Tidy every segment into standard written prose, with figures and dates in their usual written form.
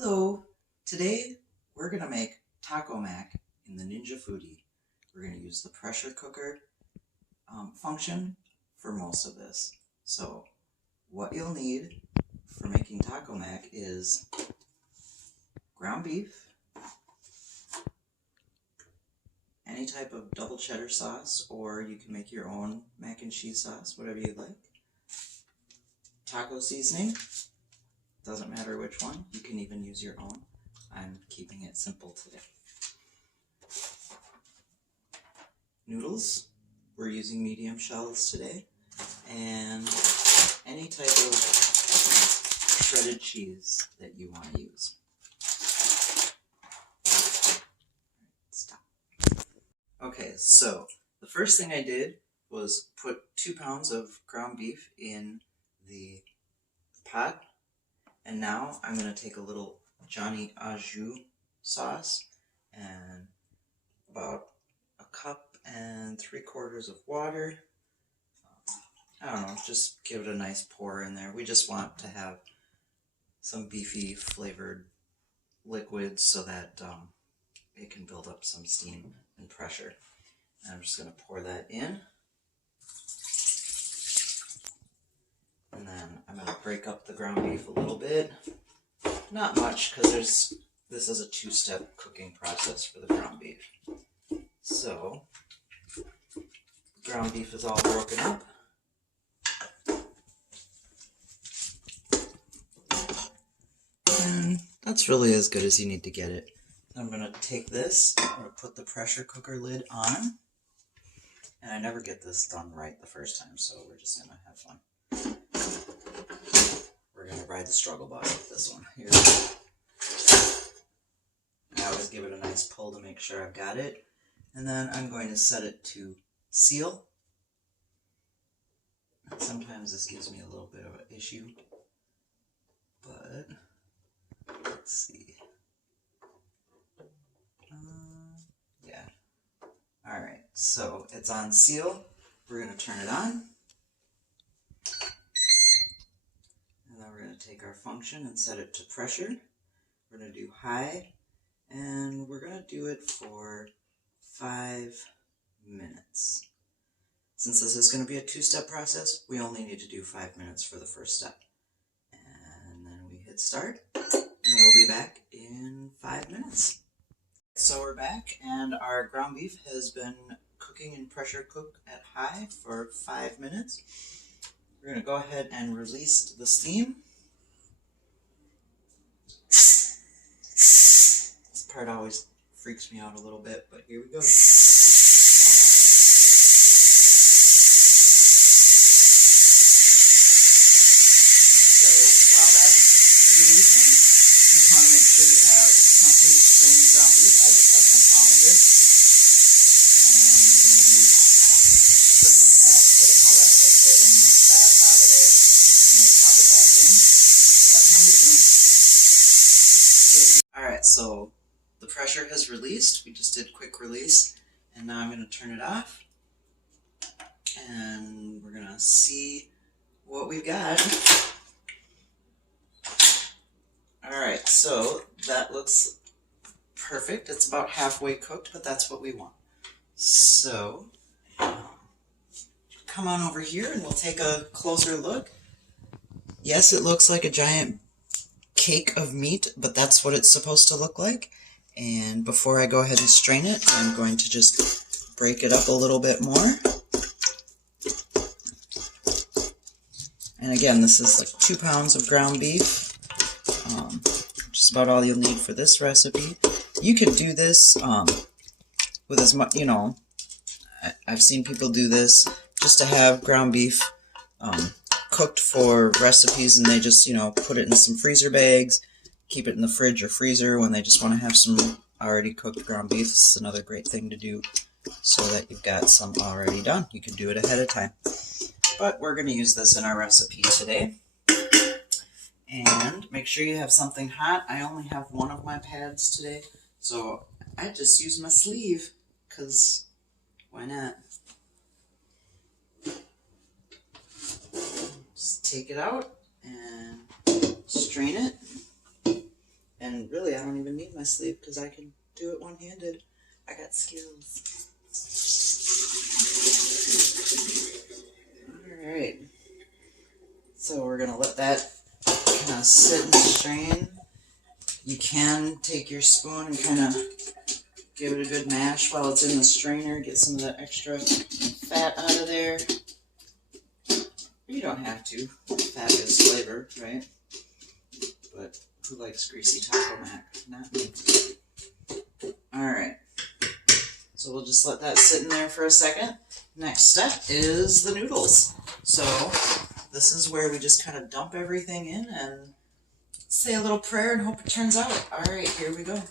Hello! Today we're going to make taco mac in the Ninja Foodi. We're going to use the pressure cooker function for most of this. So what you'll need for making taco mac is ground beef, any type of double cheddar sauce, or you can make your own mac and cheese sauce, whatever you'd like. Taco seasoning, doesn't matter which one, you can even use your own. I'm keeping it simple today. Noodles, we're using medium shells today, and any type of shredded cheese that you want to use. Stop. Okay, so the first thing I did was put 2 pounds of ground beef in the pot, and now I'm going to take a little Johnny au jus sauce and about a cup and 3/4 of water. I don't know, just give it a nice pour in there. We just want to have some beefy flavored liquid so that it can build up some steam and pressure. And I'm just going to pour that in. And then I'm going to break up the ground beef a little bit. Not much, because this is a 2-step cooking process for the ground beef. So, ground beef is all broken up. And that's really as good as you need to get it. I'm going to take this, I'm going to put the pressure cooker lid on. And I never get this done right the first time, so we're just going to have fun. We're going to ride the struggle bus with this one. Here we go. I always give it a nice pull to make sure I've got it. And then I'm going to set it to seal. Sometimes this gives me a little bit of an issue, but let's see. Yeah. Alright, so it's on seal. We're going to turn it on. And then we're going to take our function and set it to pressure. We're going to do high, and we're going to do it for 5 minutes. Since this is going to be a 2-step process, we only need to do 5 minutes for the first step. And then we hit start, and we'll be back in 5 minutes. So we're back, and our ground beef has been cooking in pressure cook at high for 5 minutes. We're going to go ahead and release the steam. This part always freaks me out a little bit, but here we go. So while that's releasing, you just want to make sure you have something to strain the ground beef. I just have my colander, and I'm going to be straining that, getting all that liquid and the fat out of there, and then we'll pop it back in for step number 2. Alright, so the pressure has released. We just did quick release, and now I'm going to turn it off, and we're going to see what we've got. Alright, so that looks perfect. It's about halfway cooked, but that's what we want. So, come on over here and we'll take a closer look. Yes, it looks like a giant cake of meat, but that's what it's supposed to look like. And before I go ahead and strain it, I'm going to just break it up a little bit more. And again, this is like 2 pounds of ground beef. Just about all you'll need for this recipe. You can do this with as much, I've seen people do this just to have ground beef cooked for recipes, and they just, put it in some freezer bags, keep it in the fridge or freezer when they just want to have some already cooked ground beef. This is another great thing to do so that you've got some already done. You can do it ahead of time. But we're going to use this in our recipe today. And make sure you have something hot. I only have one of my pads today, so I just use my sleeve, because why not? Just take it out and strain it. And really, I don't even need my sleeve because I can do it one-handed. I got skills. Alright. So we're going to let that kind of sit and strain. You can take your spoon and kind of give it a good mash while it's in the strainer. Get some of that extra fat out of there. You don't have to. Fat is flavor, right? But who likes greasy taco mac? Not me. Alright. So we'll just let that sit in there for a second. Next step is the noodles. So this is where we just kind of dump everything in and say a little prayer and hope it turns out. Alright, here we go.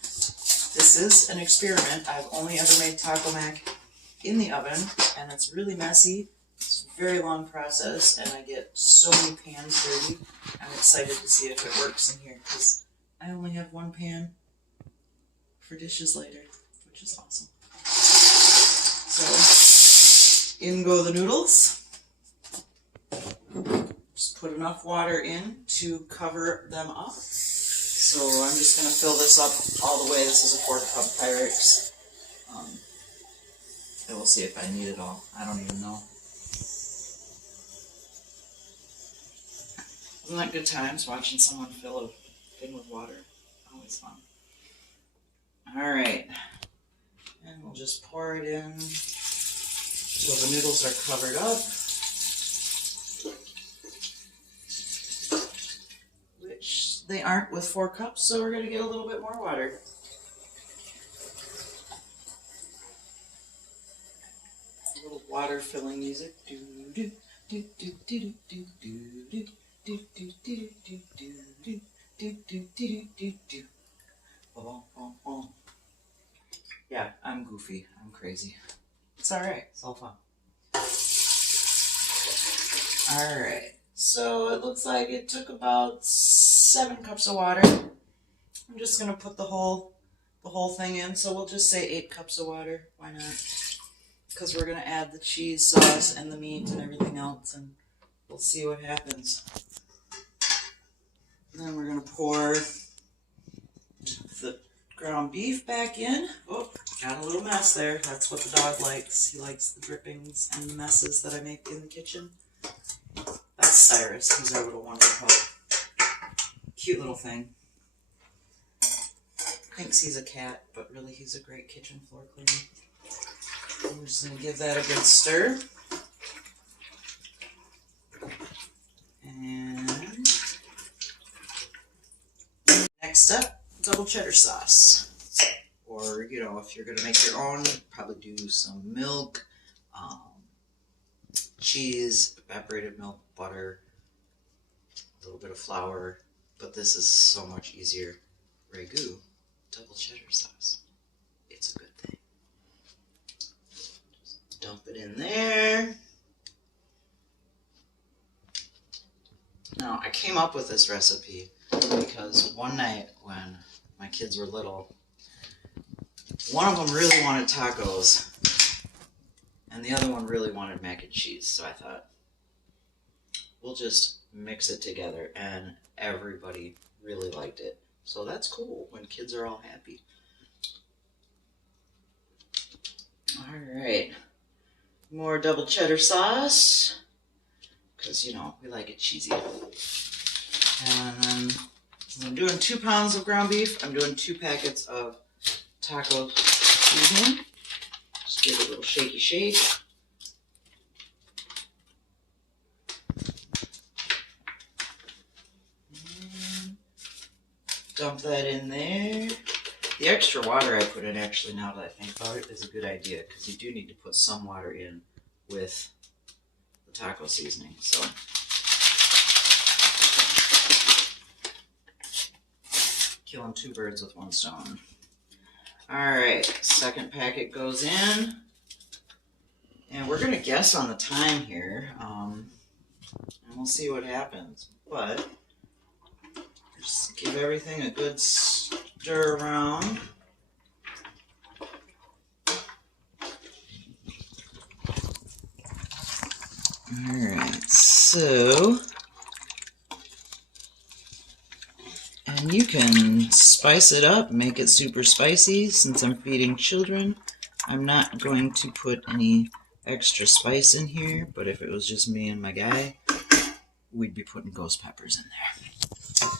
This is an experiment. I've only ever made taco mac in the oven, and it's really messy. It's a very long process, and I get so many pans dirty. I'm excited to see if it works in here, because I only have one pan for dishes later, which is awesome. So, in go the noodles. Just put enough water in to cover them up. So I'm just going to fill this up all the way. This is a 4-cup Pyrex. And we'll see if I need it all. I don't even know. Isn't that good times watching someone fill a thing with water? Always fun. Alright. And we'll just pour it in until the noodles are covered up. Which they aren't with 4 cups, so we're going to get a little bit more water. A little water filling music. Do do do do do do do do. Do do do do do do do do do do do. Oh. Yeah, I'm goofy. I'm crazy. It's alright. It's all fun. Alright. So it looks like it took about 7 cups of water. I'm just gonna put the whole thing in. So we'll just say 8 cups of water. Why not? Because we're gonna add the cheese sauce and the meat and everything else, and we'll see what happens. Then we're going to pour the ground beef back in. Oh, got a little mess there. That's what the dog likes. He likes the drippings and the messes that I make in the kitchen. That's Cyrus. He's our little wonder pup. Cute little thing. Thinks he's a cat, but really he's a great kitchen floor cleaner. I'm just going to give that a good stir. And next up, double cheddar sauce. Or, you know, if you're going to make your own, probably do some milk, cheese, evaporated milk, butter, a little bit of flour. But this is so much easier. Ragu, double cheddar sauce. It's a good thing. Just dump it in there. Now, I came up with this recipe because one night when my kids were little, one of them really wanted tacos and the other one really wanted mac and cheese. So I thought, we'll just mix it together, and everybody really liked it. So that's cool when kids are all happy. All right, more double cheddar sauce. Because, you know, we like it cheesy. And then I'm doing 2 pounds of ground beef. I'm doing 2 packets of taco seasoning. Just give it a little shaky shake. And dump that in there. The extra water I put in, actually, now that I think about it, is a good idea. Because you do need to put some water in with taco seasoning. So killing 2 birds with 1 stone. Alright, second packet goes in, and we're gonna guess on the time here, and we'll see what happens. But just give everything a good stir around. Alright, so you can spice it up, make it super spicy. Since I'm feeding children, I'm not going to put any extra spice in here, but if it was just me and my guy, we'd be putting ghost peppers in there.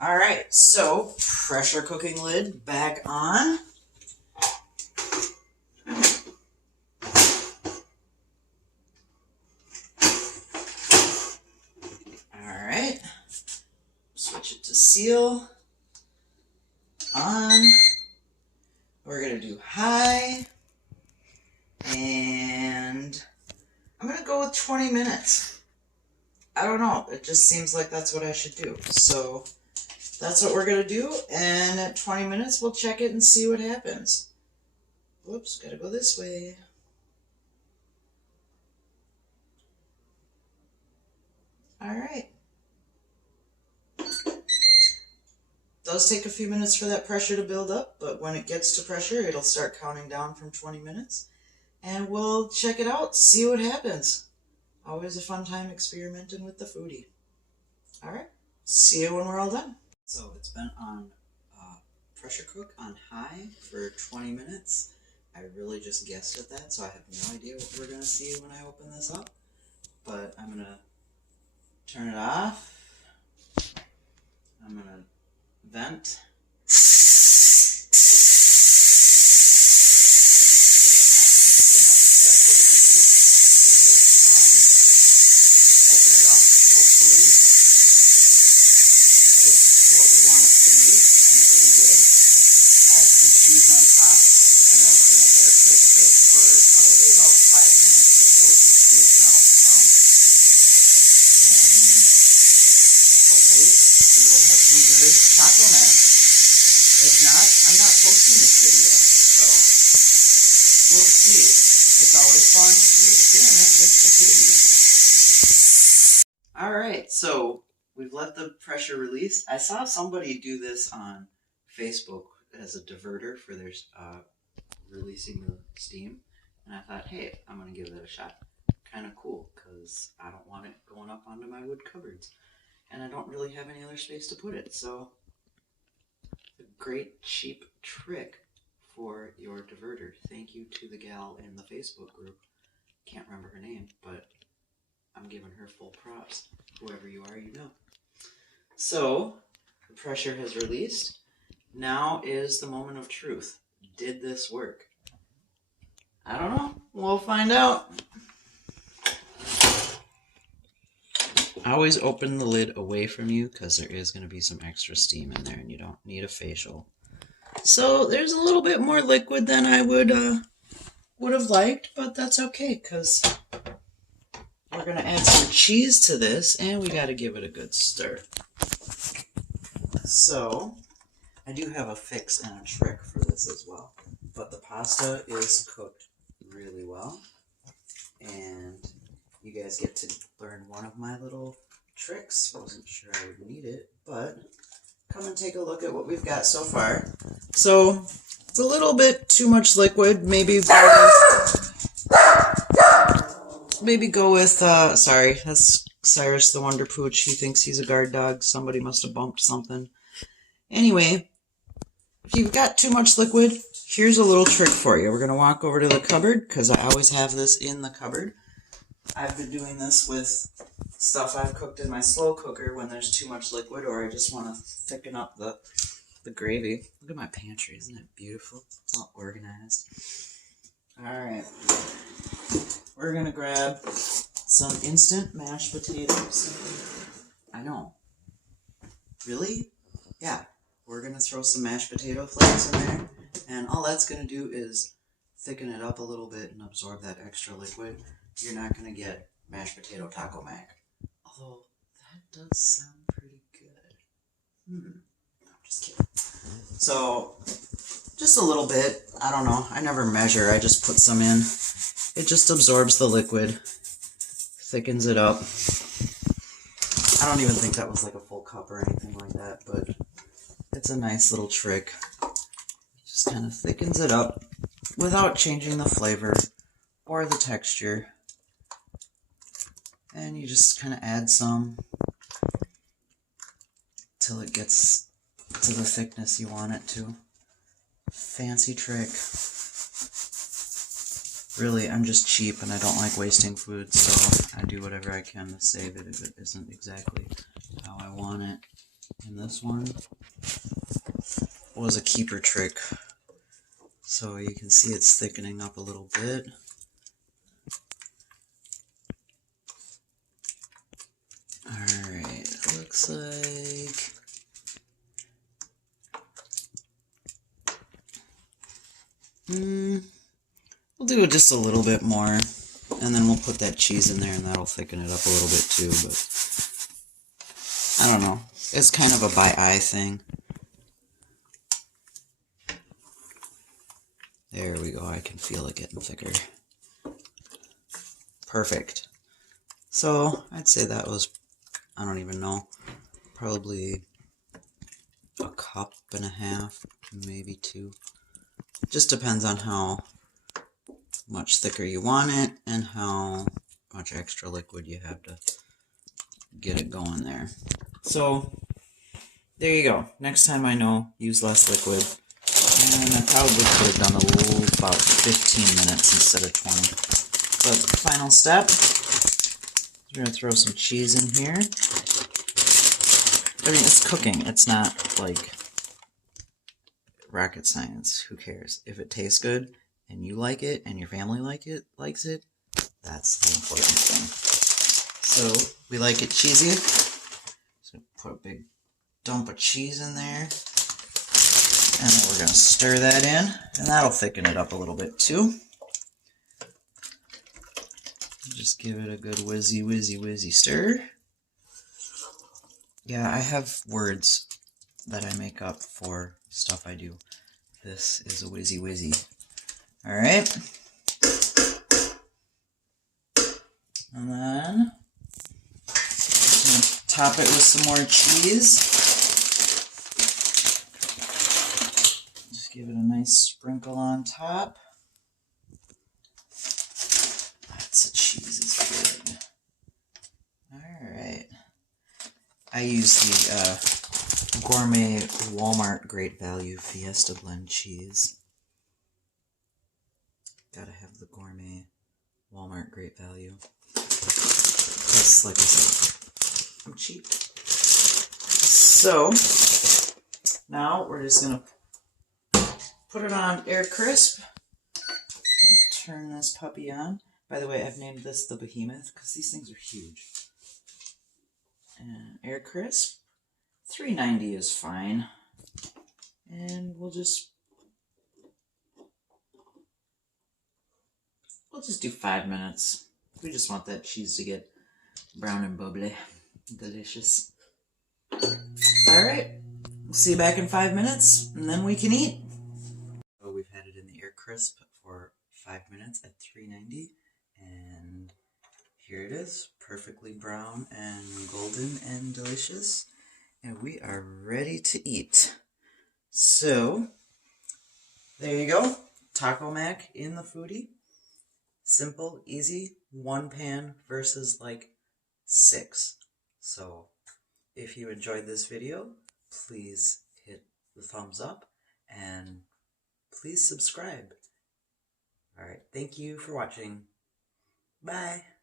All right, so pressure cooking lid back on. All right, switch it to seal. On. We're gonna do high, and I'm gonna go with 20 minutes. I don't know, it just seems like that's what I should do. So that's what we're gonna do, and at 20 minutes we'll check it and see what happens. Whoops, gotta go this way. All right. Does take a few minutes for that pressure to build up, but when it gets to pressure, it'll start counting down from 20 minutes. And we'll check it out, see what happens. Always a fun time experimenting with the foodi. All right, see you when we're all done. So it's been on pressure cook on high for 20 minutes. I really just guessed at that, so I have no idea what we're gonna see when I open this up. But I'm gonna turn it off. I'm gonna vent. If not, I'm not posting this video, so we'll see. It's always fun to experiment with the foodi. Alright, so we've let the pressure release. I saw somebody do this on Facebook as a diverter for their releasing the steam, and I thought, hey, I'm going to give that a shot. Kind of cool, because I don't want it going up onto my wood cupboards, and I don't really have any other space to put it, so a great cheap trick for your diverter. Thank you to the gal in the Facebook group. Can't remember her name, but I'm giving her full props. Whoever you are, you know. So, the pressure has released. Now is the moment of truth. Did this work? I don't know. We'll find out. I always open the lid away from you because there is going to be some extra steam in there and you don't need a facial. So there's a little bit more liquid than I would have liked, but that's okay because we're going to add some cheese to this and we got to give it a good stir. So I do have a fix and a trick for this as well, but the pasta is cooked really well and you guys get to learn one of my little tricks. Wasn't sure I would need it, but come and take a look at what we've got so far. So it's a little bit too much liquid. Maybe go with sorry, that's Cyrus the Wonder Pooch. He thinks he's a guard dog. Somebody must have bumped something. Anyway, if you've got too much liquid, here's a little trick for you. We're going to walk over to the cupboard because I always have this in the cupboard. I've been doing this with stuff I've cooked in my slow cooker when there's too much liquid or I just want to thicken up the gravy. Look at my pantry. Isn't it beautiful? It's all organized. Alright. We're going to grab some instant mashed potatoes. I know. Really? Yeah. We're going to throw some mashed potato flakes in there. And all that's going to do is thicken it up a little bit and absorb that extra liquid. You're not going to get mashed potato taco mac. Although, that does sound pretty good. I'm just kidding. So, just a little bit. I don't know. I never measure. I just put some in. It just absorbs the liquid. Thickens it up. I don't even think that was like a full cup or anything like that, but it's a nice little trick. It just kind of thickens it up without changing the flavor or the texture. And you just kind of add some till it gets to the thickness you want it to. Fancy trick. Really, I'm just cheap and I don't like wasting food, so I do whatever I can to save it if it isn't exactly how I want it. And this one was a keeper trick. So you can see it's thickening up a little bit. Alright, looks like... we'll do it just a little bit more, and then we'll put that cheese in there and that'll thicken it up a little bit too, but I don't know. It's kind of a by eye thing. There we go, I can feel it getting thicker. Perfect. So, I'd say that was, I don't even know, probably a cup and a half, maybe 2. Just depends on how much thicker you want it and how much extra liquid you have to get it going there. So, there you go. Next time I know, use less liquid. And I probably could have done about 15 minutes instead of 20. But the final step, we're going to throw some cheese in here. I mean, it's cooking. It's not like rocket science. Who cares? If it tastes good and you like it and your family likes it, that's the important thing. So, we like it cheesy. So put a big dump of cheese in there. And then we're going to stir that in, and that'll thicken it up a little bit too. Just give it a good whizzy stir. Yeah, I have words that I make up for stuff I do. This is a whizzy. Alright. And then, just going to top it with some more cheese. Give it a nice sprinkle on top. Lots of cheese is good. Alright. I use the gourmet Walmart Great Value Fiesta Blend cheese. Gotta have the gourmet Walmart Great Value. Because, like I said, I'm cheap. So, now we're just going to put it on air crisp. Turn this puppy on. By the way, I've named this the Behemoth because these things are huge. And air crisp. 390 is fine. And we'll just do 5 minutes. We just want that cheese to get brown and bubbly. Delicious. Alright. We'll see you back in 5 minutes and then we can eat. We've had it in the air crisp for 5 minutes at 390, and here it is, perfectly brown and golden and delicious, and we are ready to eat. So, there you go, Taco Mac in the foodie. Simple, easy, 1 pan versus like 6. So, if you enjoyed this video, please hit the thumbs up and please subscribe. Alright, thank you for watching. Bye.